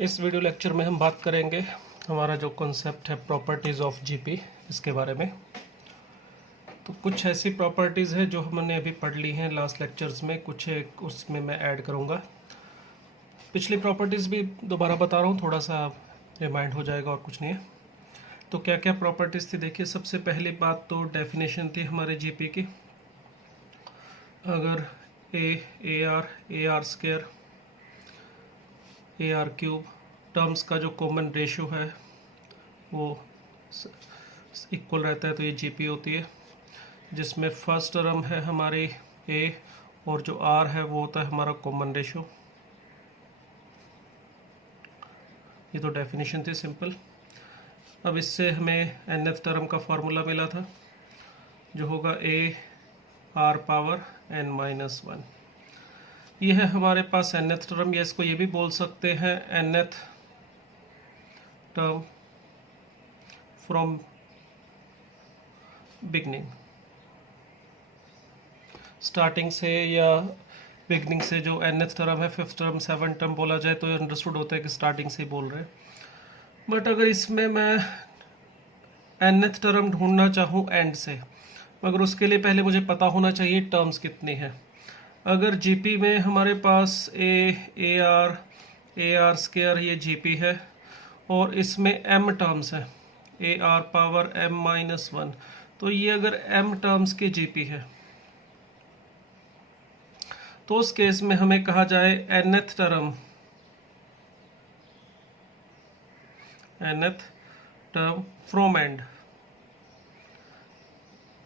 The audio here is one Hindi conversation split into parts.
इस वीडियो लेक्चर में हम बात करेंगे हमारा जो कॉन्सेप्ट है प्रॉपर्टीज़ ऑफ जीपी, इसके बारे में। तो कुछ ऐसी प्रॉपर्टीज़ है जो हमने अभी पढ़ ली हैं लास्ट लेक्चर्स में, कुछ एक उसमें मैं ऐड करूँगा। पिछली प्रॉपर्टीज़ भी दोबारा बता रहा हूँ, थोड़ा सा रिमाइंड हो जाएगा और कुछ नहीं है। तो क्या क्या प्रॉपर्टीज़ थी देखिए। सबसे पहली बात तो डेफिनेशन थी हमारे जीपी की। अगर A R square A R cube terms का जो कॉमन रेशियो है वो इक्वल रहता है तो ये जीपी होती है, जिसमें फर्स्ट टर्म है हमारी ए और जो आर है वो होता है हमारा कॉमन रेशियो। ये तो डेफिनेशन थी सिंपल। अब इससे हमें nth टर्म का फार्मूला मिला था जो होगा ए आर पावर n माइनस 1। ये है हमारे पास nth टर्म, या इसको ये भी बोल सकते हैं nth term from beginning. Starting से या बिगनिंग से जो nth टर्म है, फिफ्थ टर्म, सेवन टर्म बोला जाए तो अंडरस्टूड होता है कि स्टार्टिंग से ही बोल रहे हैं। बट अगर इसमें मैं nth टर्म ढूंढना चाहूँ एंड से, मगर उसके लिए पहले मुझे पता होना चाहिए टर्म्स कितनी है। अगर जीपी में हमारे पास ए आर स्क्वायर ये जीपी है और इसमें m टर्म्स है ए आर पावर m माइनस 1, तो ये अगर m टर्म्स के जीपी है तो उस केस में हमें कहा जाए nth टर्म फ्रॉम एंड।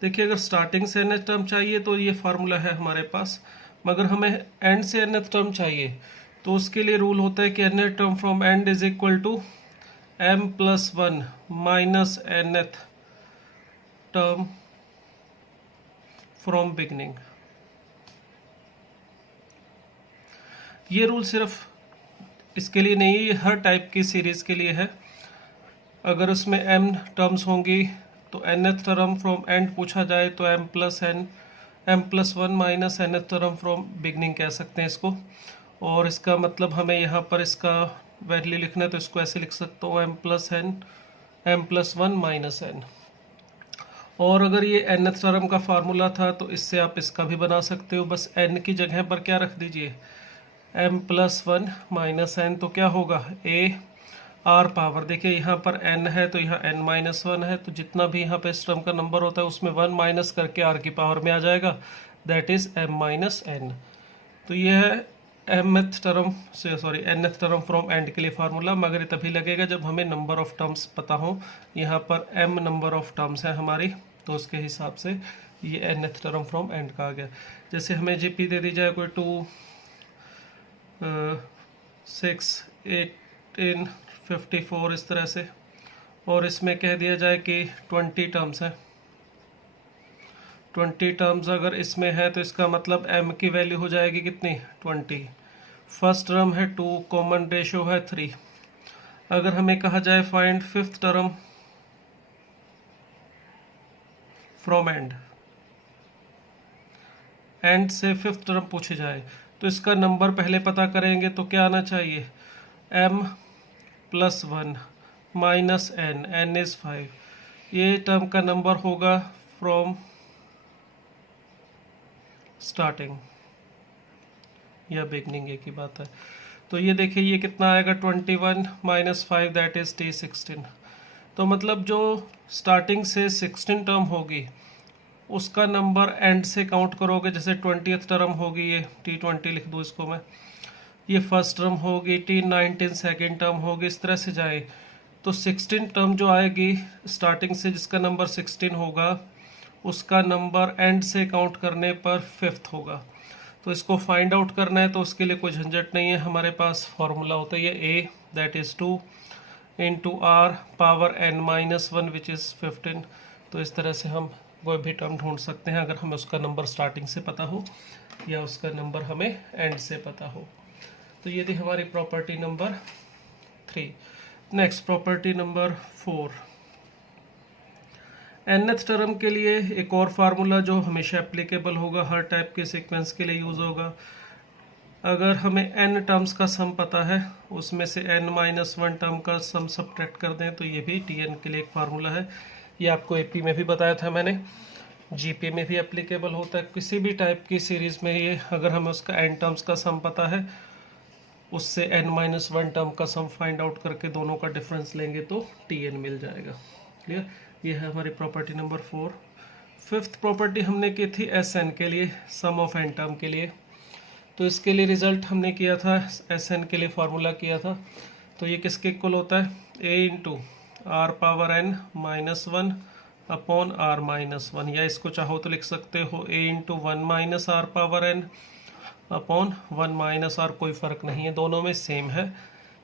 देखिए अगर स्टार्टिंग से nth टर्म चाहिए तो ये फार्मूला है हमारे पास, मगर हमें एंड से nth टर्म चाहिए तो उसके लिए रूल होता है कि nth term from end is equal to m plus 1 minus nth term from beginning. ये रूल सिर्फ इसके लिए नहीं है, ये हर टाइप की सीरीज के लिए है। अगर उसमें m टर्म्स होंगी तो nth टर्म फ्रॉम एंड पूछा जाए तो m plus 1 minus nth term from beginning कह सकते हैं इसको। और इसका मतलब हमें यहाँ पर इसका वैल्यू लिखना है तो इसको ऐसे लिख सकता हूँ m प्लस 1 माइनस n। और अगर ये nth टर्म का फार्मूला था तो इससे आप इसका भी बना सकते हो, बस n की जगह पर क्या रख दीजिए m प्लस 1 माइनस n। तो क्या होगा ए आर पावर, देखिए यहाँ पर n है तो यहाँ n माइनस 1 है, तो जितना भी यहाँ पे इस टर्म का नंबर होता है उसमें 1 माइनस करके r की पावर में आ जाएगा, that is m minus n। तो ये है mth टर्म फ्रॉम एंड के लिए फार्मूला, मगर ये तभी लगेगा जब हमें नंबर ऑफ टर्म्स पता हो। यहाँ पर m नंबर ऑफ टर्म्स है हमारी, तो उसके हिसाब से ये nth टर्म फ्रॉम एंड का आ गया। जैसे हमें जीपी दे दी जाए कोई 2 6 18 54 इस तरह से, और इसमें कह दिया जाए कि 20 टर्म्स है। 20 टर्म्स अगर इसमें है तो इसका मतलब m की वैल्यू हो जाएगी कितनी 20। फर्स्ट टर्म है 2, कॉमन रेशियो है 3। अगर हमें कहा जाए find fifth term from and से फिफ्थ टर्म पूछे जाए तो इसका नंबर पहले पता करेंगे तो क्या आना चाहिए m plus 1 minus n is 5। ये टर्म का नंबर होगा फ्रॉम स्टार्टिंग या बिगनिंग, एक ही बात है। तो ये देखिए ये कितना आएगा 21 माइनस 5 दैट इज t16। तो मतलब जो स्टार्टिंग से 16 टर्म होगी उसका नंबर एंड से काउंट करोगे। जैसे 20th टर्म होगी ये t20 लिख दूँ इसको मैं, ये फर्स्ट टर्म होगी, t19 सेकेंड टर्म होगी, इस तरह से जाए तो 16 टर्म जो आएगी स्टार्टिंग से जिसका नंबर 16 होगा उसका नंबर एंड से काउंट करने पर फिफ्थ होगा। तो इसको फाइंड आउट करना है तो उसके लिए कोई झंझट नहीं है, हमारे पास फॉर्मूला होता है a that is 2 into R power n minus 1 which is 15। तो इस तरह से हम कोई भी टर्म ढूंढ सकते हैं अगर हमें उसका नंबर स्टार्टिंग से पता हो या उसका नंबर हमें एंड से पता हो। तो ये थी हमारी property number 3। Next property number 4। nth term के लिए एक और फार्मूला जो हमेशा एप्लीकेबल होगा, हर टाइप के सीक्वेंस के लिए यूज होगा। अगर हमें n टर्म्स का सम पता है, उसमें से n-1 टर्म का सम सब्ट्रैक्ट कर दें, तो ये भी Tn के लिए एक फार्मूला है। ये आपको AP में भी बताया था मैंने, GP में भी एप्लीकेबल होता है। किसी भी टाइप की सीरीज़ में ये अगर हमें उसका n टर्म्स का सम पता है, उससे n-1 टर्म का सम फाइंड आउट करके दोनों का डिफरेंस लेंगे तो Tn मिल जाएगा। क्लियर? ये है हमारी प्रॉपर्टी नंबर 4। फिफ्थ प्रॉपर्टी हमने की थी Sn के लिए, सम ऑफ n टर्म के लिए। तो इसके लिए रिजल्ट हमने किया था, Sn के लिए फार्मूला किया था। तो ये किसके इक्वल होता है? a into R power n minus 1 upon r minus 1, या इसको चाहो तो लिख सकते हो a into 1 minus R power n upon 1 minus R, कोई फ़र्क नहीं है, दोनों में सेम है।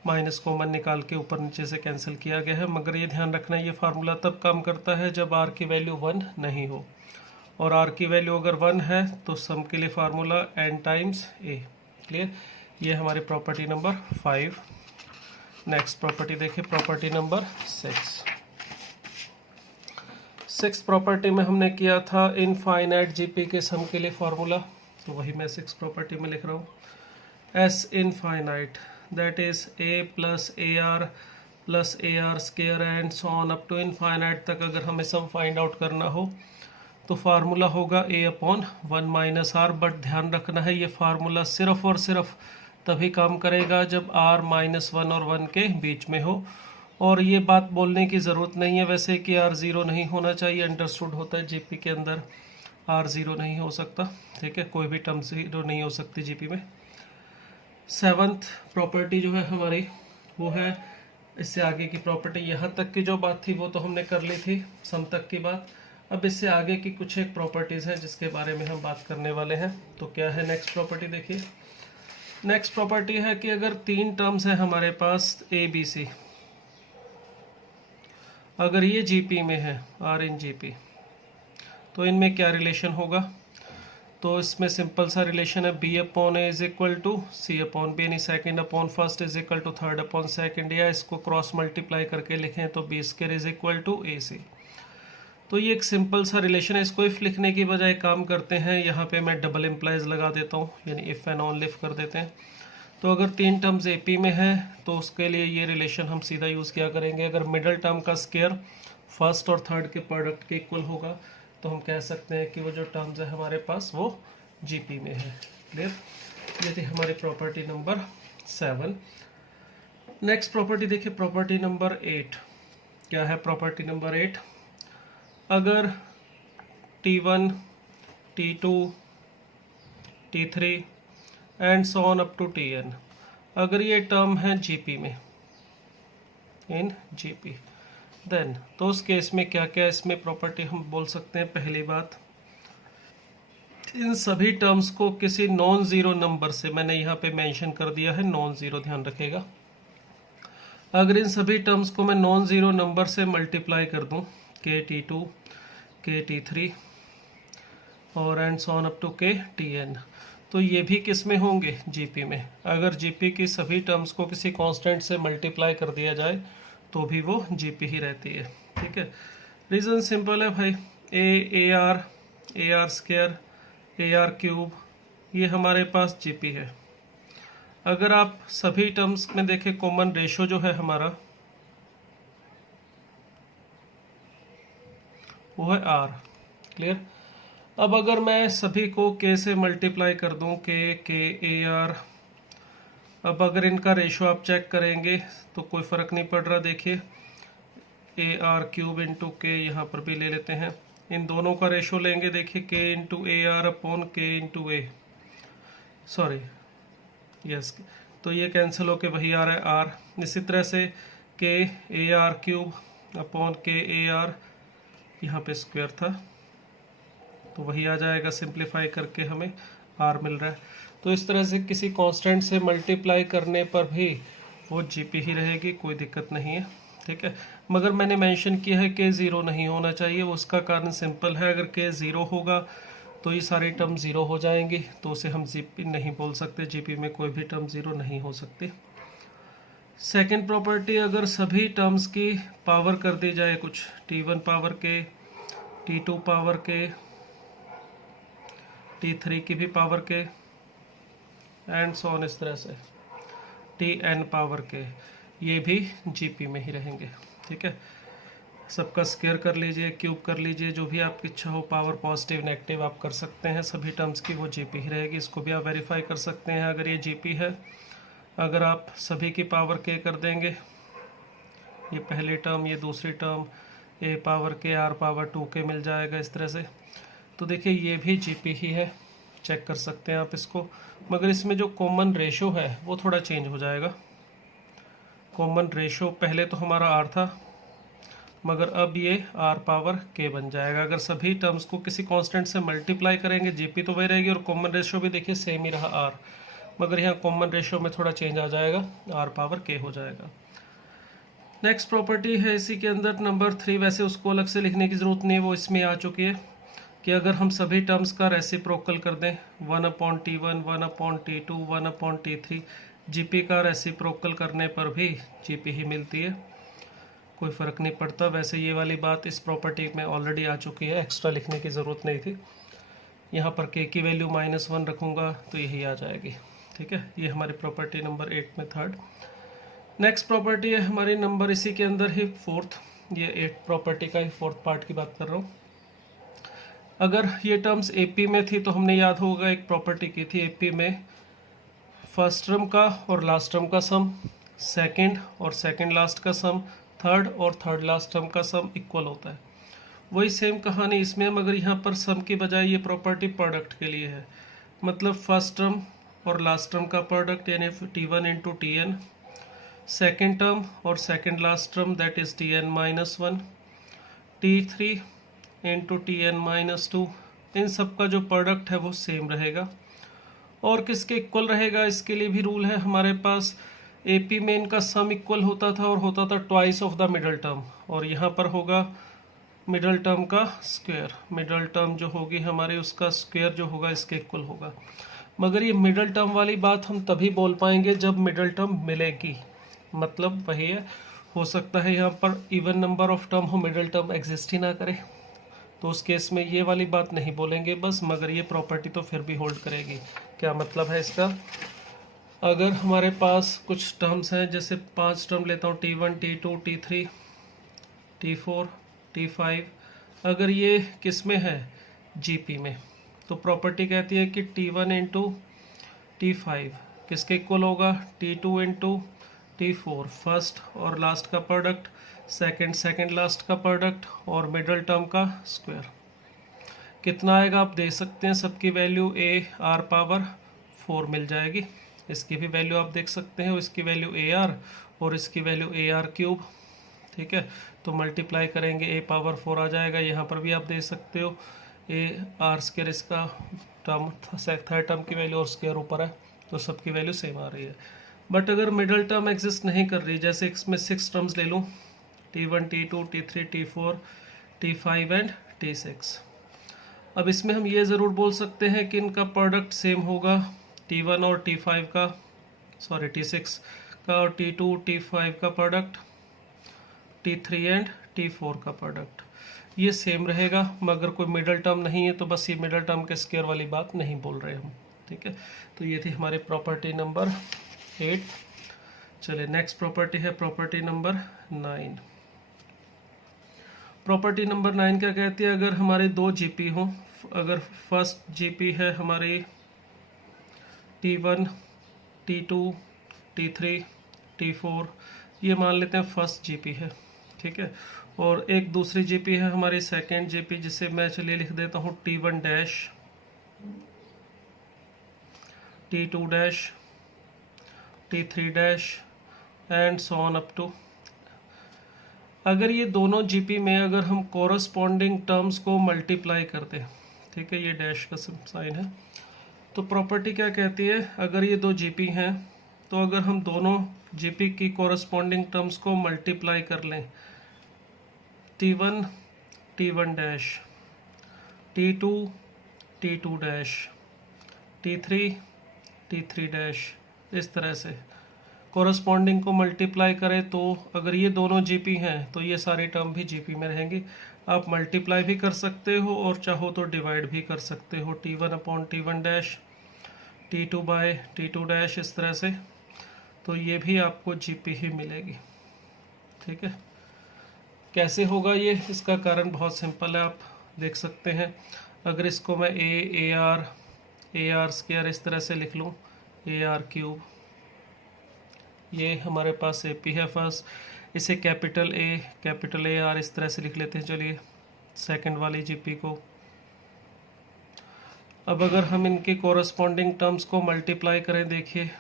माइनस कॉमन निकाल के ऊपर नीचे से कैंसिल किया गया है, मगर ये ध्यान रखना ये फार्मूला तब काम करता है जब r की वैल्यू 1 नहीं हो, और r की वैल्यू अगर 1 है तो सम के लिए formula n times a। Clear? ये हमारी प्रॉपर्टी नंबर 5। नेक्स्ट प्रॉपर्टी देखिए, प्रॉपर्टी नंबर 6 प्रॉपर्टी में हमने किया था इनफाइनाइट जीपी के सम के लिए फार्मूला, तो वही मैं 6 प्रॉपर्टी में लिख रहा हूँ। S infinite that is a plus A R square and so on up to infinite तक अगर हमें सम फाइंड आउट करना हो तो फार्मूला होगा a upon 1 minus R. But ध्यान रखना है ये फार्मूला सिर्फ और सिर्फ तभी काम करेगा जब r -1 और 1 के बीच में हो, और ये बात बोलने की ज़रूरत नहीं है वैसे कि r 0 नहीं होना चाहिए, अंडरस्टूड होता है जीपी के अंदर r 0 नहीं हो सकता। ठीक है, कोई भी टर्म 0 नहीं हो सकती जीपी में। 7th प्रॉपर्टी जो है हमारी वो है, इससे आगे की प्रॉपर्टी, यहाँ तक की जो बात थी वो तो हमने कर ली थी, सम तक की बात। अब इससे आगे की कुछ एक प्रॉपर्टीज़ हैं जिसके बारे में हम बात करने वाले हैं। तो क्या है नेक्स्ट प्रॉपर्टी? देखिए, नेक्स्ट प्रॉपर्टी है कि अगर 3 टर्म्स है हमारे पास ए बी सी, अगर ये जीपी में है, आर इन जीपी, तो इनमें क्या रिलेशन होगा? तो इसमें सिंपल सा रिलेशन है, B upon A is equal to C upon B, यानी second upon first is equal to third upon second, या इसको क्रॉस मल्टीप्लाई करके लिखें तो B square is equal to ए सी। तो ये एक सिंपल सा रिलेशन है, इसको इफ लिखने की बजाय काम करते हैं, यहाँ पे मैं डबल इम्प्लाइज लगा देता हूँ, यानी इफ एंड ऑन लिफ कर देते हैं। तो अगर 3 टर्म्स एपी में है तो उसके लिए ये रिलेशन हम सीधा यूज़ किया करेंगे। अगर मिडल टर्म का स्क्वायर फर्स्ट और थर्ड के प्रोडक्ट के इक्वल होगा तो हम कह सकते हैं कि वो जो टर्म्स है हमारे पास वो जीपी में है। क्लियर? ये थी हमारी प्रॉपर्टी नंबर 7। नेक्स्ट प्रॉपर्टी देखिए, प्रॉपर्टी नंबर 8। क्या है प्रॉपर्टी नंबर 8? अगर T1, T2, T3 and so on up to Tn, अगर ये टर्म है जीपी में, इन जीपी, देन तो उस केस में क्या क्या इसमें प्रॉपर्टी हम बोल सकते हैं? पहली बात, इन सभी टर्म्स को किसी नॉन ज़ीरो नंबर से, मैंने यहाँ पे मेंशन कर दिया है नॉन ज़ीरो, ध्यान रखेगा। अगर इन सभी टर्म्स को मैं नॉन ज़ीरो नंबर से मल्टीप्लाई कर दूँ, के T2, के T3 और and so on up to K Tn, तो ये भी किस में होंगे? जीपी में। अगर जीपी की सभी टर्म्स को किसी कांस्टेंट से मल्टीप्लाई कर दिया जाए तो भी वो जीपी ही रहती है। ठीक है, रीज़न सिंपल है भाई, A R square, A R cube, ये हमारे पास जीपी है। अगर आप सभी टर्म्स में देखें, कॉमन रेशो जो है हमारा वो है आर। क्लियर? अब अगर मैं सभी को के से मल्टीप्लाई कर दूं, के ए आर, अब अगर इनका रेशो आप चेक करेंगे तो कोई फ़र्क नहीं पड़ रहा। देखिए, ए आर क्यूब इंटू के, यहाँ पर भी ले लेते हैं, इन दोनों का रेशो लेंगे, देखिए के इंटू ए आर अपॉन के इंटू ए, सॉरी यस, तो ये कैंसिल होके वही आ रहा है आर। इसी तरह से के ए आर क्यूब अपॉन के ए आर, यहाँ पे स्क्वायर था तो वही आ जाएगा, सिंप्लीफाई करके हमें आर मिल रहा है। तो इस तरह से किसी कांस्टेंट से मल्टीप्लाई करने पर भी वो जीपी ही रहेगी, कोई दिक्कत नहीं है। ठीक है, मगर मैंने मेंशन किया है कि ज़ीरो नहीं होना चाहिए, उसका कारण सिंपल है, अगर के ज़ीरो होगा तो ये सारी टर्म ज़ीरो हो जाएंगी, तो उसे हम जीपी नहीं बोल सकते, जीपी में कोई भी टर्म ज़ीरो नहीं हो सकती। सेकेंड प्रॉपर्टी, अगर सभी टर्म्स की पावर कर दी जाए, कुछ T1 पावर के, T2 पावर के, T3 की भी पावर के एंड सो ऑन, इस तरह से टी एन पावर के, ये भी जीपी में ही रहेंगे। ठीक है, सबका स्क्वायर कर लीजिए, क्यूब कर लीजिए, जो भी आपकी इच्छा हो, पावर पॉजिटिव नेगेटिव आप कर सकते हैं सभी टर्म्स की, वो जीपी ही रहेगी। इसको भी आप वेरीफाई कर सकते हैं अगर ये जीपी है। अगर आप सभी की पावर के कर देंगे, ये पहली टर्म, ये दूसरी टर्म, ए पावर के आर पावर 2 के मिल जाएगा इस तरह से, तो देखिए ये भी जीपी ही है, चेक कर सकते हैं आप इसको। मगर इसमें जो कॉमन रेशो है वो थोड़ा चेंज हो जाएगा। कॉमन रेशो पहले तो हमारा आर था, मगर अब ये आर पावर के बन जाएगा। अगर सभी टर्म्स को किसी कांस्टेंट से मल्टीप्लाई करेंगे, जीपी तो वही रहेगी, और कॉमन रेशो भी देखिए सेम ही रहा आर, मगर यहाँ कॉमन रेशो में थोड़ा चेंज आ जाएगा, आर पावर के हो जाएगा। नेक्स्ट प्रॉपर्टी है इसी के अंदर नंबर 3, वैसे उसको अलग से लिखने की ज़रूरत नहीं है, वो इसमें आ चुकी है, कि अगर हम सभी टर्म्स का रेसिप्रोकल कर दें 1/T1, 1/T2, 1/T3, जीपी का रेसिप्रोकल करने पर भी जीपी ही मिलती है, कोई फ़र्क नहीं पड़ता। वैसे ये वाली बात इस प्रॉपर्टी में ऑलरेडी आ चुकी है, एक्स्ट्रा लिखने की ज़रूरत नहीं थी। यहाँ पर के की वैल्यू -1 रखूँगा तो यही आ जाएगी। ठीक है, ये हमारी प्रॉपर्टी नंबर 8 में थर्ड। नेक्स्ट प्रॉपर्टी है हमारी नंबर इसी के अंदर ही 4th, ये 8 प्रॉपर्टी का ही 4th पार्ट की बात कर रहा हूँ। अगर ये टर्म्स एपी में थी तो हमने याद होगा एक प्रॉपर्टी की थी एपी में, फर्स्ट टर्म का और लास्ट टर्म का सम, सेकंड और सेकंड लास्ट का सम, थर्ड और थर्ड लास्ट टर्म का सम इक्वल होता है। वही सेम कहानी इसमें, मगर यहाँ पर सम की बजाय ये प्रॉपर्टी प्रोडक्ट के लिए है। मतलब फर्स्ट टर्म और लास्ट टर्म का प्रोडक्ट यानी T1 into T n, second term और second last term that is Tn-1, T3 into Tn-2, इन सब का जो प्रोडक्ट है वो सेम रहेगा। और किसके इक्वल रहेगा, इसके लिए भी रूल है हमारे पास। एपी में इनका सम इक्वल होता था और होता था twice of the middle term, और यहाँ पर होगा मिडल टर्म का स्क्वायर, मिडल टर्म जो होगी हमारी उसका स्क्वायर जो होगा इसके इक्वल होगा। मगर ये मिडल टर्म वाली बात हम तभी बोल पाएंगे जब मिडल टर्म मिलेगी, मतलब वही है, हो सकता है यहाँ पर इवन नंबर ऑफ टर्म हो, मिडल टर्म एग्जिस्ट ही ना करे, तो उस केस में ये वाली बात नहीं बोलेंगे बस, मगर ये प्रॉपर्टी तो फिर भी होल्ड करेगी। क्या मतलब है इसका, अगर हमारे पास कुछ टर्म्स हैं, जैसे 5 टर्म लेता हूँ, T1, T2, T3, T4, T5, अगर ये किस में है, जीपी में, तो प्रॉपर्टी कहती है कि T1 इंटू T5 किसके इक्वल होगा, T2 इंटू T4 फर्स्ट और लास्ट का प्रोडक्ट, सेकंड लास्ट का प्रोडक्ट, और मिडल टर्म का स्क्वायर। कितना आएगा आप देख सकते हैं, सबकी वैल्यू ए आर पावर 4 मिल जाएगी। इसकी भी वैल्यू आप देख सकते हैं, इसकी वैल्यू ए आर और इसकी वैल्यू ए आर क्यूब। ठीक है, तो मल्टीप्लाई करेंगे ए पावर 4 आ जाएगा। यहाँ पर भी आप देख सकते हो ए आर स्क्वायर, इसका टर्म थर्ड टर्म की वैल्यू और स्क्वायर ऊपर है, तो सबकी वैल्यू सेम आ रही है। बट अगर मिडल टर्म एग्जिस्ट नहीं कर रही, जैसे इसमें 6 टर्म्स ले लूँ, T1, T2, T3, T4, T5 and T6, अब इसमें हम ये ज़रूर बोल सकते हैं कि इनका प्रोडक्ट सेम होगा, T1 और T5 का, सॉरी T6 का, और T2, T5 का प्रोडक्ट, T3 एंड T4 का प्रोडक्ट, ये सेम रहेगा। मगर कोई मिडल टर्म नहीं है, तो बस ये मिडल टर्म के स्क्वायर वाली बात नहीं बोल रहे हम। ठीक है, तो ये थी हमारी प्रॉपर्टी नंबर 8। चलिए नेक्स्ट प्रॉपर्टी है प्रॉपर्टी नंबर 9। प्रॉपर्टी नंबर 9 क्या कहती है, अगर हमारे 2 जीपी हों, अगर फर्स्ट जीपी है हमारी T1, T2, T3, T4, ये मान लेते हैं फर्स्ट जीपी है। ठीक है, और एक दूसरी जीपी है हमारी सेकेंड जीपी, जिसे मैं चलिए लिख देता हूँ T1 dash, T2 dash, T3 dash and so on up to. अगर ये दोनों जीपी में अगर हम कोरस्पॉन्डिंग टर्म्स को मल्टीप्लाई करते हैं, ठीक है, ये डैश का साइन है, तो प्रॉपर्टी क्या कहती है, अगर ये 2 जीपी हैं तो अगर हम दोनों जीपी की कोरस्पॉन्डिंग टर्म्स को मल्टीप्लाई कर लें, T1 T1 dash, T2 T2 dash, T3 T3 dash, इस तरह से कोरस्पॉन्डिंग को मल्टीप्लाई करें, तो अगर ये दोनों जीपी हैं तो ये सारी टर्म भी जीपी में रहेंगी। आप मल्टीप्लाई भी कर सकते हो और चाहो तो डिवाइड भी कर सकते हो, T1/T1 dash, T2 bye T2 dash इस तरह से, तो ये भी आपको GP ही मिलेगी। ठीक है, कैसे होगा ये, इसका कारण बहुत सिंपल है, आप देख सकते हैं। अगर इसको मैं ए आर स्क्वायर इस तरह से लिख लूँ, ए आर क्यूब, ये हमारे पास ए पी है फर्स्ट। इसे कैपिटल ए आर इस तरह से लिख लेते हैं। चलिए सेकंड वाली जीपी को, अब अगर हम इनके कोरस्पॉन्डिंग टर्म्स को मल्टीप्लाई करें, देखिए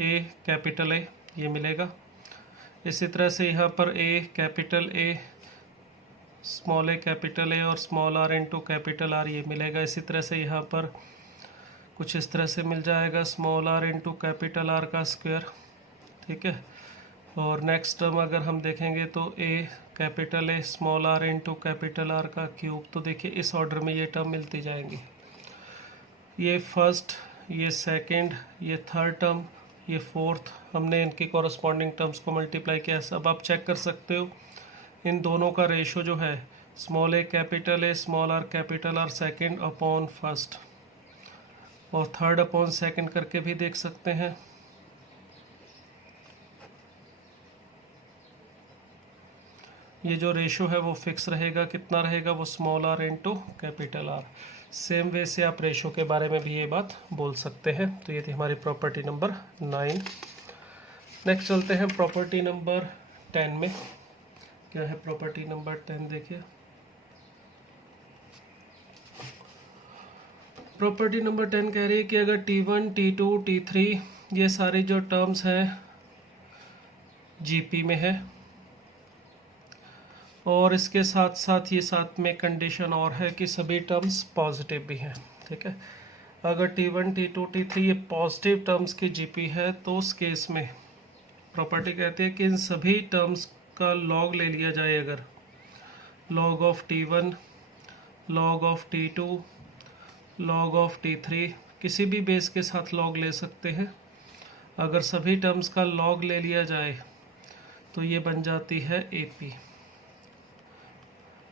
ए कैपिटल ए ये मिलेगा, इसी तरह से यहाँ पर A capital A small A capital A और small R into capital R ये मिलेगा। इसी तरह से यहाँ पर कुछ इस तरह से मिल जाएगा, small R into capital R का स्क्वायर। ठीक है, और नेक्स्ट टर्म अगर हम देखेंगे तो A capital A small R into capital R का क्यूब। तो देखिए इस ऑर्डर में ये टर्म मिलती जाएंगी, ये फर्स्ट, ये सेकंड, ये थर्ड टर्म, ये फोर्थ। हमने इनके कॉरस्पॉन्डिंग टर्म्स को मल्टीप्लाई किया। सब आप चेक कर सकते हो, इन दोनों का रेशो जो है small A capital A small are capital R second upon first, और थर्ड अपॉन सेकंड करके भी देख सकते हैं। ये जो रेशो है वो फिक्स रहेगा, कितना रहेगा, वो small R into capital R. Same way से आप रेशो के बारे में भी ये बात बोल सकते हैं। तो ये थी हमारी प्रॉपर्टी नंबर 9। नेक्स्ट चलते हैं प्रॉपर्टी नंबर 10 में। क्या है प्रॉपर्टी नंबर 10, देखिए प्रॉपर्टी नंबर 10 कह रही है कि अगर T1, T2, T3 ये सारी जो टर्म्स हैं GP में है, और इसके साथ साथ ये साथ में कंडीशन और है कि सभी टर्म्स पॉजिटिव भी हैं। ठीक है, अगर T1, T2, T3 ये पॉजिटिव टर्म्स की GP है, तो उस केस में प्रॉपर्टी कहती है कि इन सभी टर्म्स का लॉग ले लिया जाए। अगर log of T1, log of T2, log of T3, किसी भी बेस के साथ लॉग ले सकते हैं। अगर सभी टर्म्स का लॉग ले लिया जाए तो ये बन जाती है AP।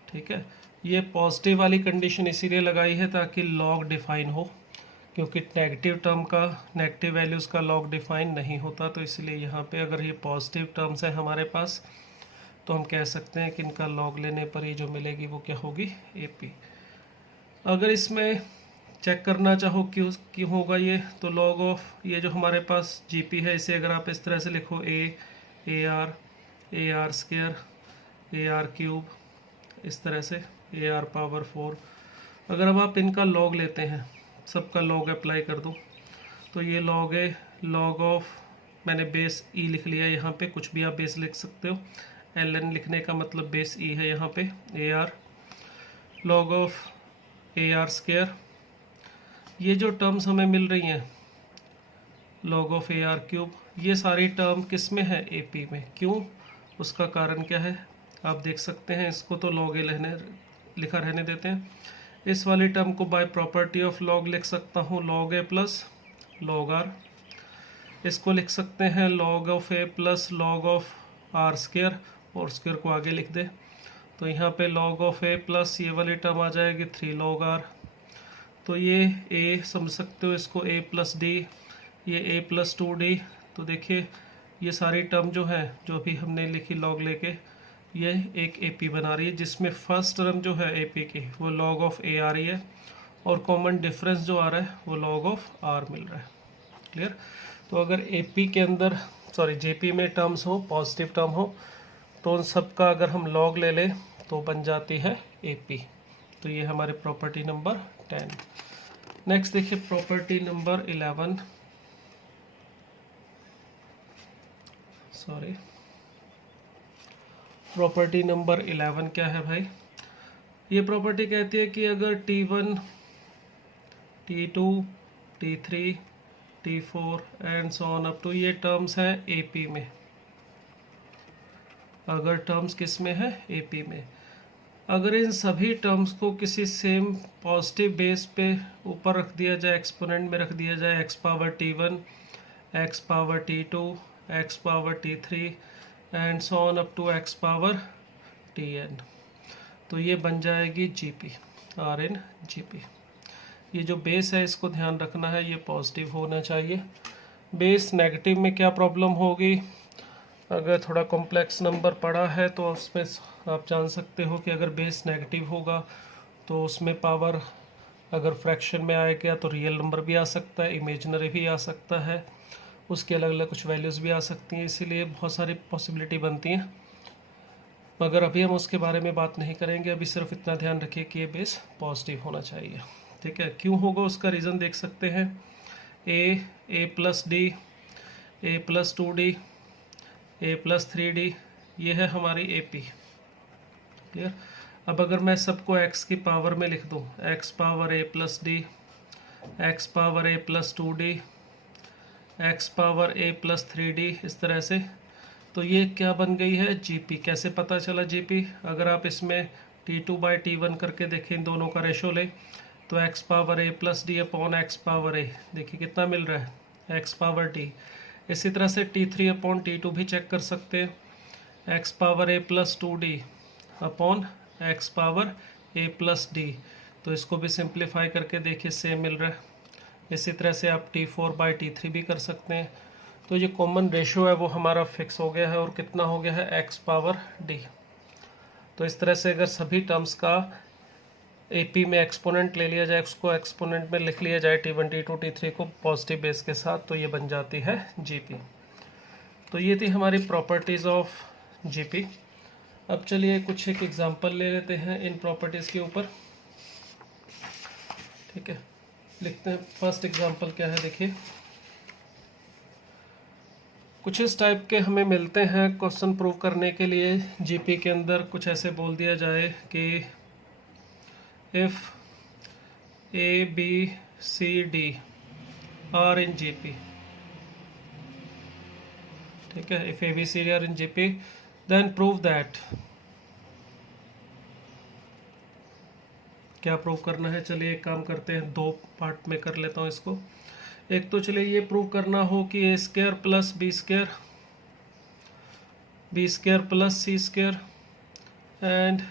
ठीक है, ये पॉजिटिव वाली कंडीशन इसीलिए लगाई है ताकि लॉग डिफाइन हो, क्योंकि नेगेटिव टर्म का, नेगेटिव वैल्यूज़ का लॉग डिफाइन नहीं होता। तो इसलिए यहाँ पे अगर ये पॉजिटिव टर्म्स है हमारे पास, तो हम कह सकते हैं कि इनका लॉग लेने पर ये जो मिलेगी वो क्या होगी, AP। अगर इसमें चेक करना चाहो क्यों होगा ये, तो लॉग ऑफ ये जो हमारे पास GP है, इसे अगर आप इस तरह से लिखो A R square A R cube, इस तरह से ए आर पावर 4। अगर अब आप इनका लॉग लेते हैं, सबका लॉग अप्लाई कर दो, तो ये लॉग है, लॉग ऑफ, मैंने बेस E लिख लिया यहाँ पे, कुछ भी आप बेस लिख सकते हो, ln लिखने का मतलब बेस E है यहाँ पे, A R log of A R square. ये जो टर्म्स हमें मिल रही हैं log of A R cube, ये सारी टर्म किस में है, AP में। क्यों, उसका कारण क्या है, आप देख सकते हैं। इसको तो लॉग ए लिखा रहने देते हैं। इस वाली टर्म को बाय प्रॉपर्टी ऑफ लॉग लिख सकता हूँ log A plus log R. इसको लिख सकते हैं log of A plus log of R square, और स्क्वायर को आगे लिख दे, तो यहाँ पे log ऑफ ए प्लस ये वाली टर्म आ जाएगी 3 log r। तो ये a समझ सकते हो, इसको a प्लस डी, ये a प्लस 2d। तो देखिए ये सारी टर्म जो है, जो भी हमने लिखी log लेके, ये एक AP बना रही है, जिसमें फर्स्ट टर्म जो है AP की वो log ऑफ a आ रही है, और कॉमन डिफरेंस जो आ रहा है वो log ऑफ r मिल रहा है। क्लियर। तो अगर AP के अंदर, सॉरी JP में टर्म्स हो, पॉजिटिव टर्म हो, तो उन सब का अगर हम लॉग ले लें तो बन जाती है AP। तो ये हमारे प्रॉपर्टी नंबर 10। नेक्स्ट देखिए property number 11, sorry property number 11 क्या है भाई, ये प्रॉपर्टी कहती है कि अगर T1, T2, T3, T4 and so on up to ये टर्म्स हैं AP में। अगर टर्म्स किस में है, AP में, अगर इन सभी टर्म्स को किसी सेम पॉजिटिव बेस पे ऊपर रख दिया जाए, एक्सपोनेंट में रख दिया जाए, x power T1, x power T2, x power T3 and so on up to x power Tn, तो ये बन जाएगी GP, R इन GP। ये जो बेस है इसको ध्यान रखना है, ये पॉजिटिव होना चाहिए। बेस नेगेटिव में क्या प्रॉब्लम होगी, अगर थोड़ा कॉम्प्लेक्स नंबर पड़ा है तो उसमें आप जान सकते हो कि अगर बेस नेगेटिव होगा तो उसमें पावर अगर फ्रैक्शन में आएगा तो रियल नंबर भी आ सकता है, इमेजिनरी भी आ सकता है, उसके अलग अलग कुछ वैल्यूज़ भी आ सकती हैं, इसीलिए बहुत सारी पॉसिबिलिटी बनती हैं। मगर अभी हम उसके बारे में बात नहीं करेंगे, अभी सिर्फ इतना ध्यान रखिए कि ये बेस पॉजिटिव होना चाहिए। ठीक है, क्यों होगा उसका रीज़न देख सकते हैं, ए प्लस डी, ए प्लस 2d, ए प्लस 3d, ये है हमारी ए पी। क्लियर। अब अगर मैं सबको x की पावर में लिख दूँ, x power a plus D, x power a plus 2d, x power a plus 3d, इस तरह से, तो ये क्या बन गई है, जीपी। कैसे पता चला जीपी, अगर आप इसमें T2/T1 करके देखें, इन दोनों का रेशो ले, तो x power a plus D upon x power a, देखिए कितना मिल रहा है, x पावर d। इसी तरह से T3/T2 भी चेक कर सकते हैं, x power a plus 2d upon x power a plus D, तो इसको भी सिंप्लीफाई करके देखिए सेम मिल रहा है। इसी तरह से आप T4/T3 भी कर सकते हैं। तो ये कॉमन रेशियो है वो हमारा फिक्स हो गया है, और कितना हो गया है, x पावर d। तो इस तरह से अगर सभी टर्म्स का AP में एक्सपोनेंट ले लिया जाए, उसको एक्सपोनेंट में लिख लिया जाए T1 T2 T3 को पॉजिटिव बेस के साथ, तो ये बन जाती है GP। तो ये थी हमारी प्रॉपर्टीज़ ऑफ GP। अब चलिए कुछ एक एग्जांपल ले लेते हैं इन प्रॉपर्टीज़ के ऊपर। ठीक है, लिखते हैं फर्स्ट एग्जांपल क्या है, देखिए कुछ इस टाइप के हमें मिलते हैं क्वेश्चन प्रूव करने के लिए। जीपी के अंदर कुछ ऐसे बोल दिया जाए कि if A B C D are in GP, ठीक है, if A B C D are in GP then prove that, क्या प्रूव करना है, चलिए एक काम करते हैं, दो पार्ट में कर लेता हूँ इसको। एक तो चलिए ये प्रूव करना हो कि A square plus B square, B square plus C square and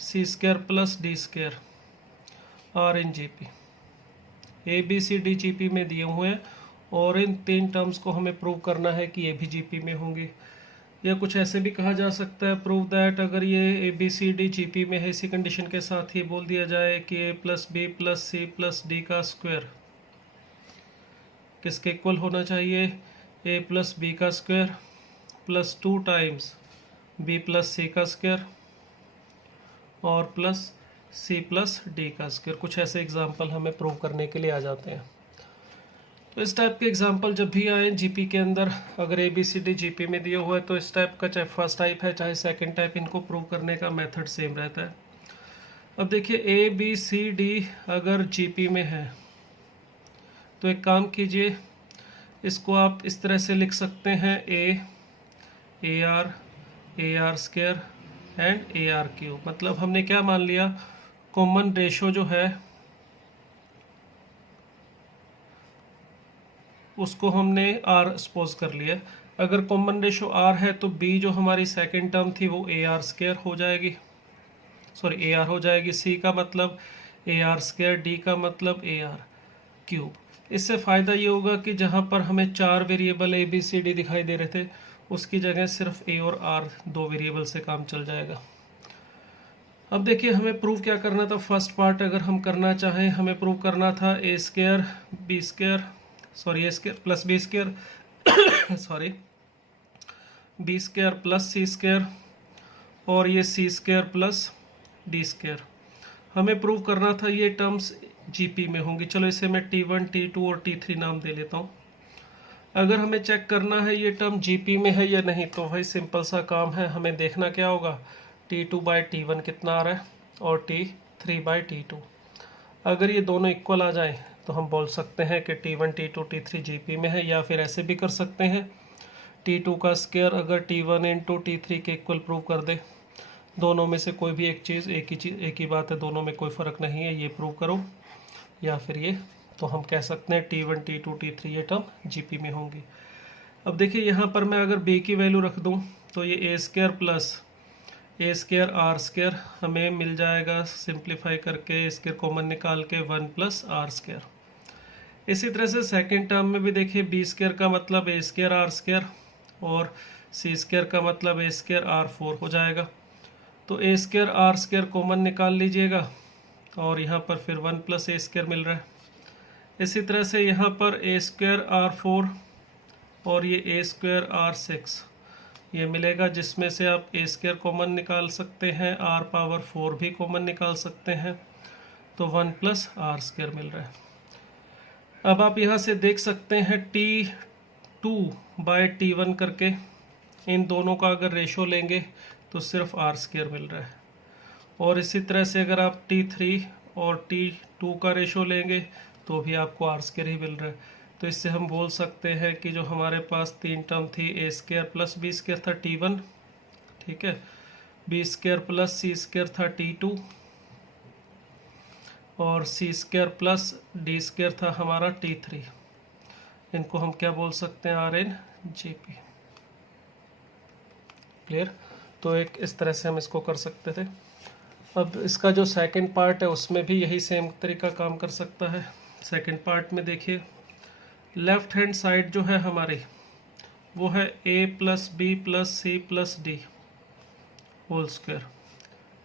C square plus D square are in GP. A B C D GP में दिए हुए हैं, और इन तीन टर्म्स को हमें प्रूव करना है कि ये भी जीपी में होंगी। या कुछ ऐसे भी कहा जा सकता है, प्रूव दैट, अगर ये A B C D GP में है, इसी कंडीशन के साथ ही बोल दिया जाए कि A plus B plus C plus D का स्क्वायर किसके इक्वल होना चाहिए, ए प्लस बी का square plus 2 times B plus सी का स्क्वायर और प्लस सी प्लस डी का स्क्वायर। कुछ ऐसे एग्जाम्पल हमें प्रूव करने के लिए आ जाते हैं। तो इस टाइप के एग्जाम्पल जब भी आए जीपी के अंदर, अगर A B C D GP में दिया हुआ है, तो इस टाइप का चाहे फर्स्ट टाइप है चाहे सेकंड टाइप, इनको प्रूव करने का मेथड सेम रहता है। अब देखिए ए बी सी डी अगर जीपी में है तो एक काम कीजिए, इसको आप इस तरह से लिख सकते हैं, A R square and A R cube. मतलब हमने क्या मान लिया, कॉमन रेशो जो है उसको हमने आर सपोज कर लिया। अगर कॉमन रेशो आर है तो बी जो हमारी सेकंड टर्म थी वो ए आर स्क्वायर हो जाएगी, सॉरी ए आर हो जाएगी, सी का मतलब ए आर स्क्वायर, डी का मतलब ए आर क्यूब। इससे फ़ायदा ये होगा कि जहाँ पर हमें 4 variable A B C D दिखाई दे रहे थे, उसकी जगह सिर्फ ए और आर 2 वेरिएबल से काम चल जाएगा। अब देखिए हमें प्रूव क्या करना था, फर्स्ट पार्ट अगर हम करना चाहें, हमें प्रूव करना था A square B square, sorry A square plus B square sorry B square plus C square और ये C square plus D square. हमें प्रूव करना था ये टर्म्स जीपी में होंगी। चलो इसे मैं T1 T2 और T3 नाम दे लेता हूँ। अगर हमें चेक करना है ये टर्म जीपी में है या नहीं, तो भाई सिंपल सा काम है, हमें देखना क्या होगा, T2/T1 कितना आ रहा है और T3/T2। अगर ये दोनों इक्वल आ जाएं तो हम बोल सकते हैं कि T1 T2 T3 जीपी में है। या फिर ऐसे भी कर सकते हैं, T2 का स्क्वायर अगर T1 इंटू T3 के इक्वल प्रूव कर दे, दोनों में से कोई भी एक चीज़ एक ही बात है, दोनों में कोई फ़र्क नहीं है, ये प्रूव करो या फिर ये, तो हम कह सकते हैं T1 T2 T3 ये टर्म जीपी में होंगी। अब देखिए यहाँ पर मैं अगर b की वैल्यू रख दूँ तो ये A square plus A square R square हमें मिल जाएगा सिंप्लीफाई करके, ए स्क्वायर कॉमन निकाल के 1 प्लस आर स्क्वायर। इसी तरह से सेकेंड टर्म में भी देखिए बी स्क्वायर का मतलब ए स्क्वायर आर स्क्वायर और सी स्क्वायर का मतलब ए स्क्वायर आर 4 हो जाएगा। तो ए स्क्वायर आर स्क्वायर कॉमन निकाल लीजिएगा और यहाँ पर फिर 1 प्लस ए स्क्वायर मिल रहा है। इसी तरह से यहाँ पर ए स्क्वायर आर 4 और ये ए स्क्वायर आर 6 ये मिलेगा, जिसमें से आप ए स्क्वायर कॉमन निकाल सकते हैं, आर पावर 4 भी कॉमन निकाल सकते हैं, तो 1 प्लस आर स्क्वायर मिल रहा है। अब आप यहाँ से देख सकते हैं T2 बाय T1 करके, इन दोनों का अगर रेशो लेंगे तो सिर्फ आर स्क्वायर मिल रहा है। और इसी तरह से अगर आप T3 और T2 का रेशो लेंगे तो भी आपको आर स्क्वायर ही मिल रहा है। तो इससे हम बोल सकते हैं कि जो हमारे पास तीन टर्म थी, ए स्क्वायर प्लस बी स्क्वायर था T1, ठीक है, B square plus C square था T2 और C square plus D square था हमारा T3। इनको हम क्या बोल सकते हैं, are in G P. Clear? तो एक इस तरह से हम इसको कर सकते थे। अब इसका जो सेकंड पार्ट है उसमें भी यही सेम तरीका काम कर सकता है। सेकंड पार्ट में देखिए लेफ्ट हैंड साइड जो है हमारी वो है a plus B plus C plus D whole square.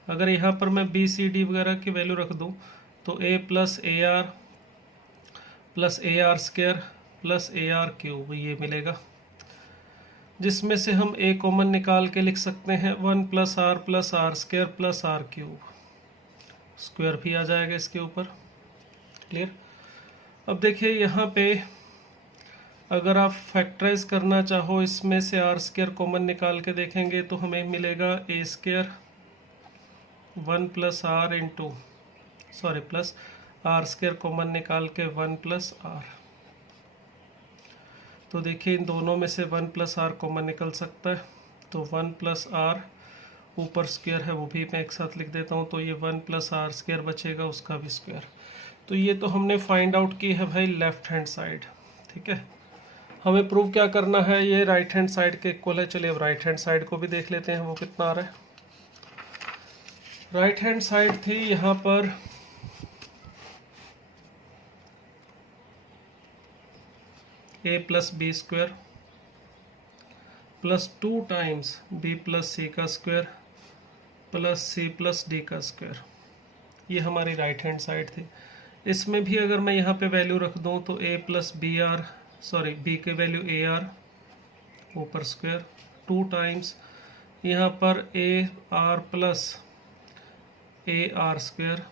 अगर यहाँ पर मैं बी सी डी वगैरह की वैल्यू रख दूँ तो a plus A are square plus A are cube ये मिलेगा, जिसमें से हम a कॉमन निकाल के लिख सकते हैं 1 plus are square plus R cube, square भी आ जाएगा इसके ऊपर। क्लियर? अब देखिए यहाँ पे अगर आप फैक्टराइज करना चाहो, इसमें से आर स्क्वायर कॉमन निकाल के देखेंगे तो हमें मिलेगा a square 1 plus r into plus are square common निकाल के 1 प्लस आर। तो देखिए इन दोनों में से 1 प्लस आर कॉमन निकल सकता है, तो 1 प्लस आर ऊपर स्क्वायर है वो भी मैं एक साथ लिख देता हूँ, तो ये 1 प्लस आर स्क्वायर बचेगा, उसका भी स्क्वायर। तो ये तो हमने फाइंड आउट की है भाई लेफ्ट हैंड साइड। ठीक है, हमें प्रूव क्या करना है, ये राइट हैंड साइड के इक्वल है। चलिए अब राइट हैंड साइड को भी देख लेते हैं वो कितना आ रहा है। राइट हैंड साइड थी यहाँ पर a plus B square plus 2 times b plus सी का स्क्वायर प्लस सी प्लस डी का स्क्वायर, ये हमारी राइट हैंड साइड थी। इसमें भी अगर मैं यहाँ पे वैल्यू रख दूँ तो a प्लस बी के वैल्यू ए आर ऊपर स्क्वायर 2 टाइम्स यहाँ पर A R plus A are square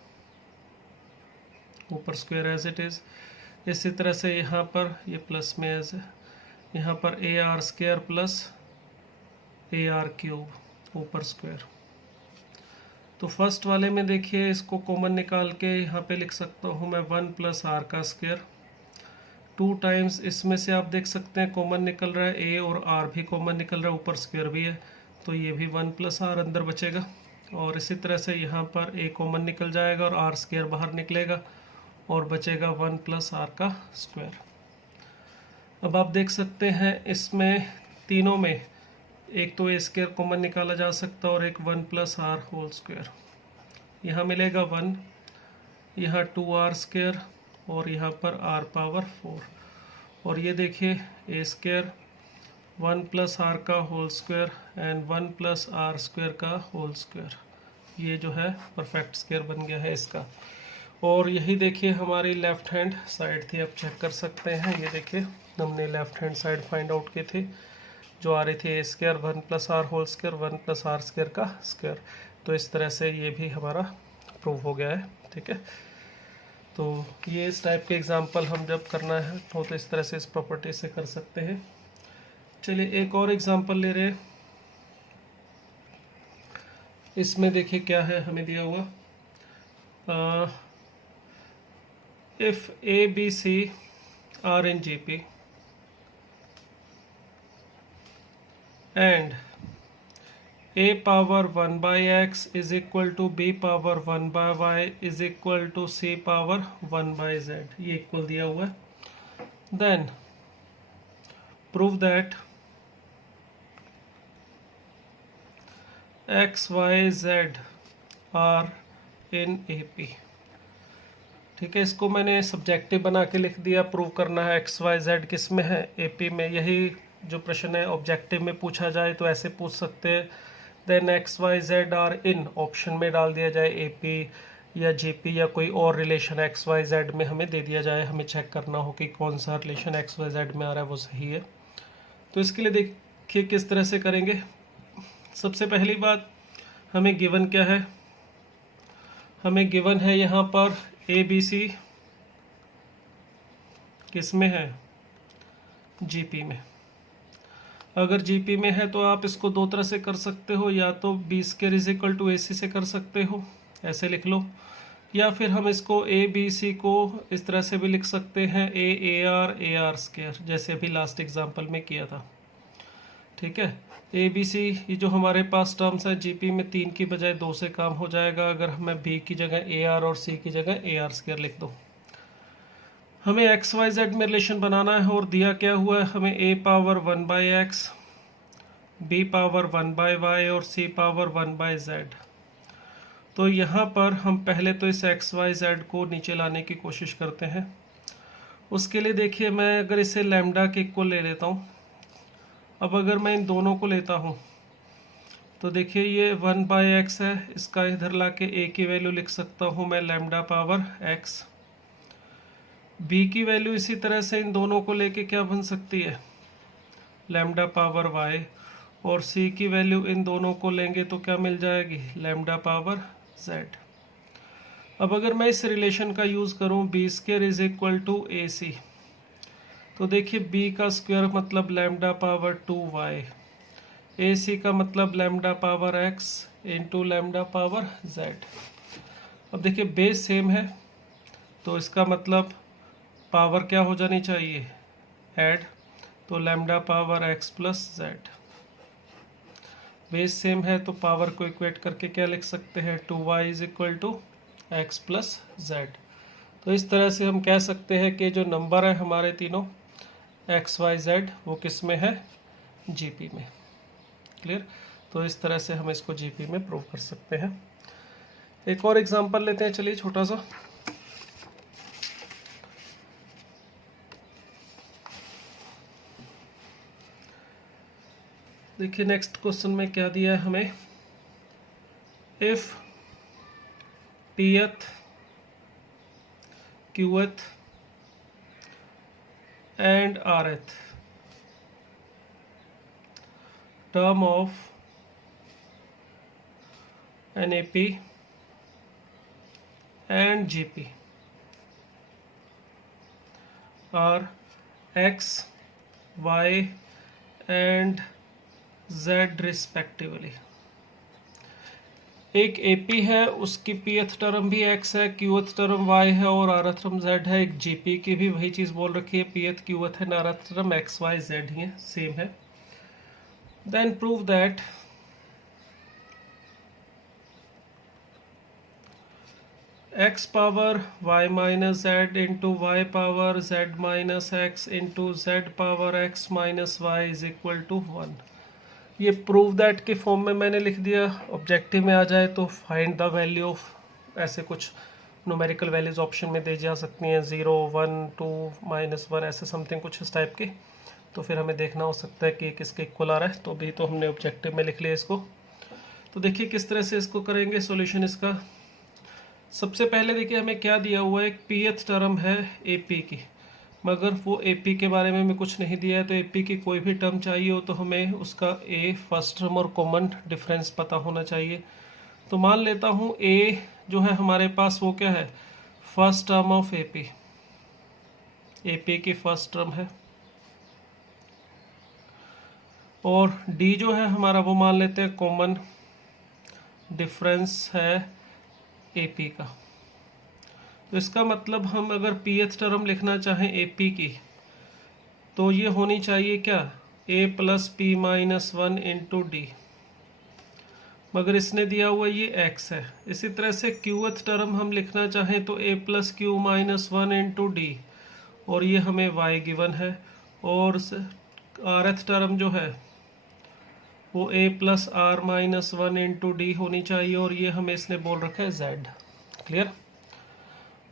ऊपर स्क्वायर एज इट इज़। इसी तरह से यहाँ पर ये प्लस में एज है, यहाँ पर A R square plus A are cube ऊपर स्क्वायर। तो फर्स्ट वाले में देखिए इसको कॉमन निकाल के यहाँ पे लिख सकता हूँ मैं 1 प्लस आर का स्क्वायर 2 टाइम्स, इसमें से आप देख सकते हैं कॉमन निकल रहा है ए और आर भी कॉमन निकल रहा है, ऊपर स्क्वायर भी है, तो ये भी 1 प्लस आर अंदर बचेगा। और इसी तरह से यहाँ पर ए कॉमन निकल जाएगा और आर स्क्वायर बाहर निकलेगा और बचेगा 1 प्लस आर का स्क्वायर। अब आप देख सकते हैं इसमें तीनों में एक तो ए स्क्वायर कॉमन निकाला जा सकता है और एक 1 प्लस आर होल स्क्वायर। यहाँ मिलेगा 1, यहाँ 2 आर स्क्वायर और यहाँ पर आर पावर 4। और ये देखिए ए स्क्वायर 1 प्लस आर का whole square and 1 plus are square का होल स्क्वायर, ये जो है परफेक्ट स्क्वायर बन गया है इसका। और यही देखिए हमारी लेफ़्ट हैंड साइड थी, आप चेक कर सकते हैं। ये देखिए हमने left hand side find out की थी जो आ रही थी ए square 1 plus r whole square 1 plus are square का स्क्वायर। तो इस तरह से ये भी हमारा प्रूव हो गया है। ठीक है, तो ये इस टाइप के एग्जांपल हम जब करना है तो इस तरह से इस प्रॉपर्टी से कर सकते हैं। चलिए एक और एग्जांपल ले रहे हैं। इसमें देखिए क्या है हमें दिया हुआ, if A, B, C are in GP and A power 1 by x is equal to B power 1 by y is equal to C power 1 by z, ये इक्वल दिया हुआ है, then prove that X Y Z are in A P. ठीक है, इसको मैंने सब्जेक्टिव बना के लिख दिया। प्रूव करना है एक्स वाई जेड किस में है, ए पी में। यही जो प्रश्न है ऑब्जेक्टिव में पूछा जाए तो ऐसे पूछ सकते हैं, then X Y Z are in, option में डाल दिया जाए ए पी या जी पी या कोई और रिलेशन एक्स वाई जेड में हमें दे दिया जाए। हमें चेक करना हो कि कौन सा रिलेशन एक्स वाई जेड में आ रहा है वो सही है। तो इसके लिए देखिए किस तरह से करेंगे। सबसे पहली बात, हमें गिवन क्या है, हमें गिवन है यहाँ पर ए बी सी किस में है, जीपी में। अगर जीपी में है तो आप इसको दो तरह से कर सकते हो, या तो B square is equal to A c से कर सकते हो, ऐसे लिख लो, या फिर हम इसको ए बी सी को इस तरह से भी लिख सकते हैं, ए आर स्क्वायर, जैसे अभी लास्ट एग्जाम्पल में किया था। ठीक है, ए बी सी ये जो हमारे पास टर्म्स है जीपी में 3 की बजाय 2 से काम हो जाएगा अगर मैं बी की जगह ए आर और सी की जगह ए आर स्क्वायर लिख दो। हमें एक्स वाई जेड में रिलेशन बनाना है और दिया क्या हुआ है, हमें a power 1 by x, b power 1 by y और सी पावर 1 बाई जेड। तो यहाँ पर हम पहले तो इस एक्स वाई जेड को नीचे लाने की कोशिश करते हैं। उसके लिए देखिए, मैं अगर इसे लैम्डा के इक्वल ले लेता हूँ, अब अगर मैं इन दोनों को लेता हूँ तो देखिए ये 1 बाई एक्स है, इसका इधर ला के ए की वैल्यू लिख सकता हूँ मैं लैम्डा पावर एक्स। बी की वैल्यू इसी तरह से इन दोनों को लेके क्या बन सकती है, लैम्डा पावर वाई, और सी की वैल्यू इन दोनों को लेंगे तो क्या मिल जाएगी, लैम्डा पावर जेड। अब अगर मैं इस रिलेशन का यूज़ करूँ b square is equal to ए सी, तो देखिए बी का स्क्वायर मतलब लैम्डा पावर 2y, ए सी का मतलब lambda power x into lambda power z। अब देखिए बेस सेम है तो इसका मतलब पावर क्या हो जानी चाहिए, ऐड, तो lambda power x plus Z. Base same है तो पावर को इक्वेट करके क्या लिख सकते हैं, 2y is equal to X plus Z. तो इस तरह से हम कह सकते हैं कि जो नंबर है हमारे तीनों एक्स वाई जेड वो किस में है, जीपी में। क्लियर। तो इस तरह से हम इसको जीपी में प्रूव कर सकते हैं। एक और एग्जांपल लेते हैं, चलिए छोटा सा। देखिए नेक्स्ट क्वेश्चन में क्या दिया है हमें, if pth qth and rth term of NAP and GP are x, y and z respectively। एक AP है, उसकी pth टर्म भी x है, qth टर्म y है और rth टर्म z है। एक GP की भी वही चीज़ बोल रखी है, pth qth है, rth term x y z ही है, सेम है। Then prove that x power y minus z into Y power z minus x into z power x minus Y is equal to 1। ये प्रूव दैट के फॉर्म में मैंने लिख दिया। ऑब्जेक्टिव में आ जाए तो फाइंड द वैल्यू ऑफ, ऐसे कुछ न्यूमेरिकल वैल्यूज ऑप्शन में दे जा सकती हैं, 0 1 2 -1 ऐसे समथिंग कुछ इस टाइप के। तो फिर हमें देखना हो सकता है कि किसके इक्वल आ रहा है। तो अभी तो हमने ऑब्जेक्टिव में लिख लिया इसको। तो देखिए किस तरह से इसको करेंगे सॉल्यूशन इसका। सबसे पहले देखिए हमें क्या दिया हुआ है, एक पीएथ टर्म है एपी की, मगर वो एपी के बारे में हमें कुछ नहीं दिया है। तो एपी की कोई भी टर्म चाहिए हो तो हमें उसका ए फर्स्ट टर्म और कॉमन डिफरेंस पता होना चाहिए। तो मान लेता हूँ ए जो है हमारे पास वो क्या है, first term of AP, AP की फर्स्ट टर्म है, और डी जो है हमारा वो मान लेते हैं कॉमन डिफरेंस है एपी का। तो इसका मतलब हम अगर पीएथ टर्म लिखना चाहें एपी की तो ये होनी चाहिए क्या, a plus p minus 1 into d, मगर इसने दिया हुआ ये एक्स है। इसी तरह से क्यूएथ टर्म हम लिखना चाहें तो a plus q minus 1 into d, और ये हमें वाई गिवन है। और आरएथ टर्म जो है वो a plus R minus one into D होनी चाहिए, और ये हमें इसने बोल रखा है z। क्लियर।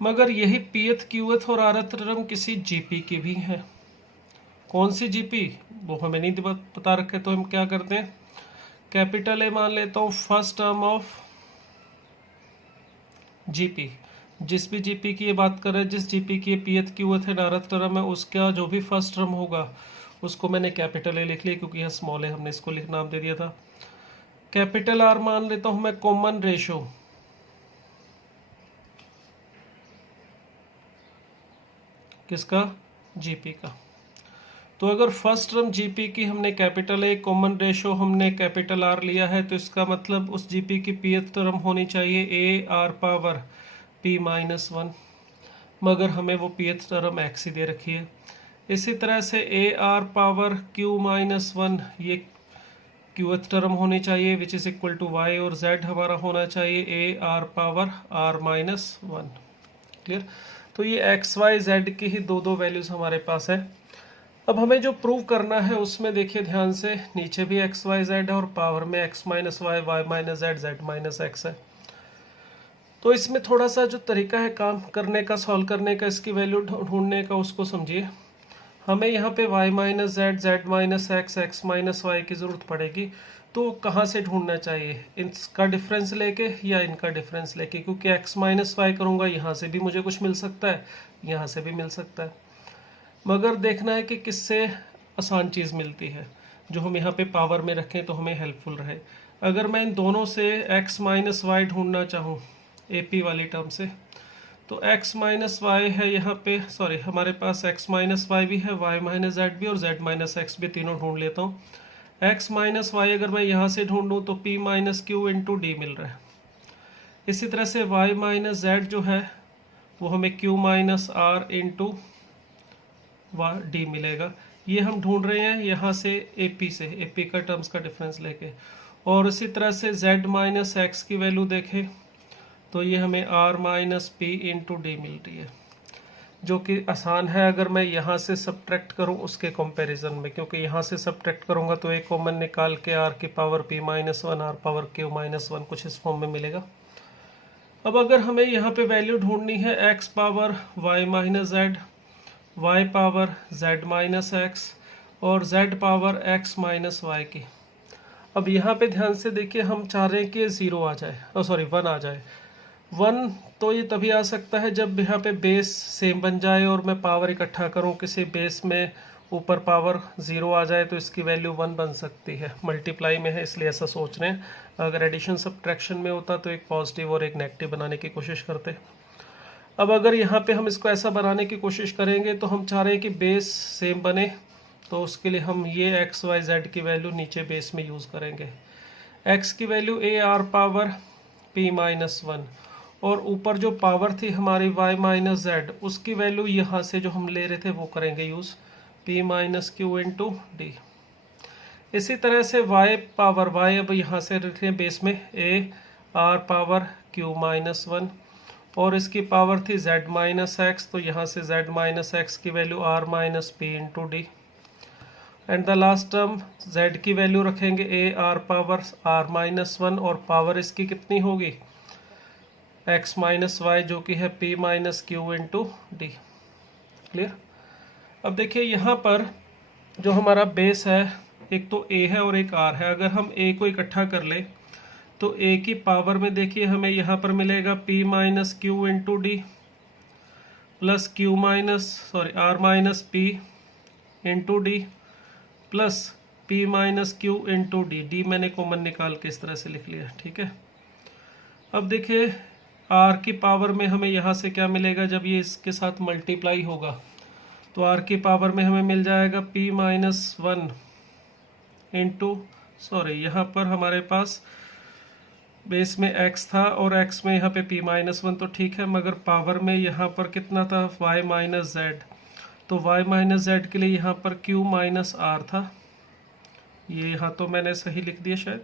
मगर यही pth qth और rth टर्म किसी gp की भी है। कौन सी gp वो हमें नहीं बता रखे, तो हम क्या करते हैं, कैपिटल ए मान लेता हूँ फर्स्ट टर्म ऑफ जीपी। जिस भी जीपी की ये बात कर रहे हैं, जिस जीपी की pth qth है rth टर्म है, उसका जो भी फर्स्ट टर्म होगा उसको मैंने कैपिटल ए लिख लिया, क्योंकि यहाँ स्मॉल ए हमने इसको नाम दे दिया था। कैपिटल आर मान लेता हूं मैं कॉमन रेशो, किसका, जीपी का। तो अगर फर्स्ट टर्म जीपी की हमने कैपिटल ए, कॉमन रेशो हमने कैपिटल आर लिया है, तो इसका मतलब उस जीपी की pth टर्म होनी चाहिए A R power p minus one, मगर हमें वो pth टर्म x ही दे रखी है। इसी तरह से A R power q minus one ये qth टर्म होनी चाहिए, which is equal to y, और z हमारा होना चाहिए A R power r minus one. Clear. तो ये x y z की ही दो दो वैल्यूज हमारे पास है। अब हमें जो प्रूव करना है उसमें देखिए ध्यान से, नीचे भी x y z है और पावर में x minus Y, Y minus Z, Z minus X है। तो इसमें थोड़ा सा जो तरीका है काम करने का, सॉल्व करने का, इसकी वैल्यू ढूंढने का, उसको समझिए। हमें यहाँ पे y minus Z, Z minus X, X minus Y की ज़रूरत पड़ेगी। तो कहाँ से ढूंढना चाहिए, इनका डिफरेंस लेके या इनका डिफरेंस लेके, क्योंकि x माइनस वाई करूँगा यहाँ से भी मुझे कुछ मिल सकता है, यहाँ से भी मिल सकता है, मगर देखना है कि किससे आसान चीज़ मिलती है, जो हम यहाँ पे पावर में रखें तो हमें हेल्पफुल रहे। अगर मैं इन दोनों से x माइनस वाई ढूंढना चाहूँ AP वाली टर्म से, तो x माइनस वाई है यहाँ पे, सॉरी हमारे पास x माइनस वाई भी है, y माइनस जेड भी और z माइनस एक्स भी, तीनों ढूंढ लेता हूँ। x माइनस वाई अगर मैं यहाँ से ढूंढूँ तो p minus q into d मिल रहा है। इसी तरह से y माइनस जेड जो है वो हमें q minus R into D मिलेगा। ये हम ढूंढ रहे हैं यहाँ से AP से, AP का टर्म्स का डिफरेंस लेके। और इसी तरह से z माइनस एक्स की वैल्यू देखें तो ये हमें r minus p into d मिल रही है, जो कि आसान है अगर मैं यहाँ से सब्ट्रैक्ट करूँ उसके कंपैरिजन में, क्योंकि यहाँ से सब्ट्रैक्ट करूँगा तो एक कॉमन निकाल के r की power p minus one, R power q minus one, कुछ इस फॉर्म में मिलेगा। अब अगर हमें यहाँ पे वैल्यू ढूंढनी है x power y minus Z, y power z minus X और z power x minus Y की। अब यहाँ पे ध्यान से देखिए, हम चाह रहे हैं कि ज़ीरो आ जाए, सॉरी 1 आ जाए। 1 तो ये तभी आ सकता है जब यहाँ पे बेस सेम बन जाए और मैं पावर इकट्ठा करूँ, किसी बेस में ऊपर पावर 0 आ जाए तो इसकी वैल्यू 1 बन सकती है। मल्टीप्लाई में है इसलिए ऐसा सोच रहे हैं, अगर एडिशन सब्ट्रैक्शन में होता तो एक पॉजिटिव और एक नेगेटिव बनाने की कोशिश करते। अब अगर यहाँ पे हम इसको ऐसा बनाने की कोशिश करेंगे तो हम चाह रहे हैं कि बेस सेम बने, तो उसके लिए हम ये एक्स वाई जेड की वैल्यू नीचे बेस में यूज़ करेंगे। एक्स की वैल्यू ए R power P minus one, और ऊपर जो पावर थी हमारी y माइनस जेड, उसकी वैल्यू यहाँ से जो हम ले रहे थे वो करेंगे use, p minus q into D. इसी तरह से y पावर y अब यहाँ से रखे बेस में a r power q minus one, और इसकी पावर थी z माइनस एक्स, तो यहाँ से z माइनस एक्स की value r minus p into D. And the last term z की वैल्यू रखेंगे a r power r minus one, और पावर इसकी कितनी होगी x माइनस वाई, जो कि है p minus q into D. Clear. अब देखिए यहाँ पर जो हमारा बेस है, एक तो a है और एक r है। अगर हम a को इकट्ठा कर ले तो a की पावर में देखिए हमें यहाँ पर मिलेगा p minus q into D plus q minus sorry r minus p into D plus p minus q into D. D मैंने कॉमन निकाल के इस तरह से लिख लिया, ठीक है। अब देखिए r की पावर में हमें यहाँ से क्या मिलेगा, जब ये इसके साथ मल्टीप्लाई होगा तो r की पावर में हमें मिल जाएगा p minus one into, sorry यहाँ पर हमारे पास बेस में x था और x में यहाँ पे p माइनस वन, तो ठीक है, मगर पावर में यहाँ पर कितना था y माइनस जेड, तो y माइनस जेड के लिए यहाँ पर q माइनस r था। ये यहाँ तो मैंने सही लिख दिया शायद,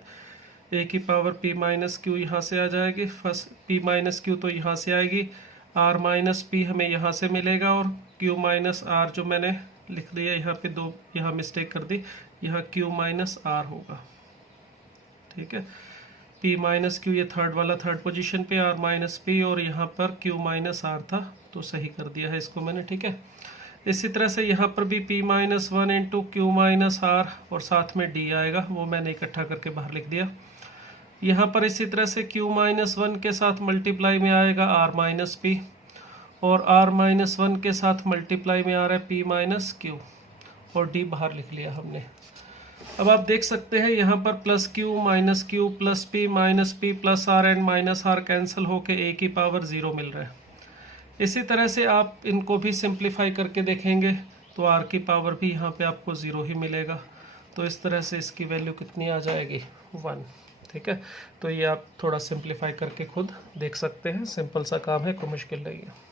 a की पावर p माइनस क्यू यहाँ से आ जाएगी, फर्स्ट p माइनस क्यू तो यहाँ से आएगी, r माइनस पी हमें यहाँ से मिलेगा, और q माइनस r जो मैंने लिख दिया यहाँ पे, दो यहाँ मिस्टेक कर दी, यहाँ q माइनस r होगा। ठीक है। P माइनस क्यू ये थर्ड वाला थर्ड पोजीशन पे, R माइनस पी, और यहाँ पर Q माइनस आर था तो सही कर दिया है इसको मैंने, ठीक है। इसी तरह से यहाँ पर भी P minus one into Q minus R और साथ में D आएगा, वो मैंने इकट्ठा करके बाहर लिख दिया। यहाँ पर इसी तरह से Q माइनस वन के साथ मल्टीप्लाई में आएगा R माइनस पी, और R माइनस वन के साथ मल्टीप्लाई में आ रहा है P माइनस क्यू, और D बाहर लिख लिया हमने। अब आप देख सकते हैं यहाँ पर plus Q plus P plus R and minus R cancel होके ए की पावर 0 मिल रहा है। इसी तरह से आप इनको भी सिंप्लीफाई करके देखेंगे तो आर की पावर भी यहाँ पे आपको 0 ही मिलेगा। तो इस तरह से इसकी वैल्यू कितनी आ जाएगी, 1, ठीक है। तो ये आप थोड़ा सिंप्लीफाई करके खुद देख सकते हैं, सिंपल सा काम है, कोई मुश्किल नहीं है।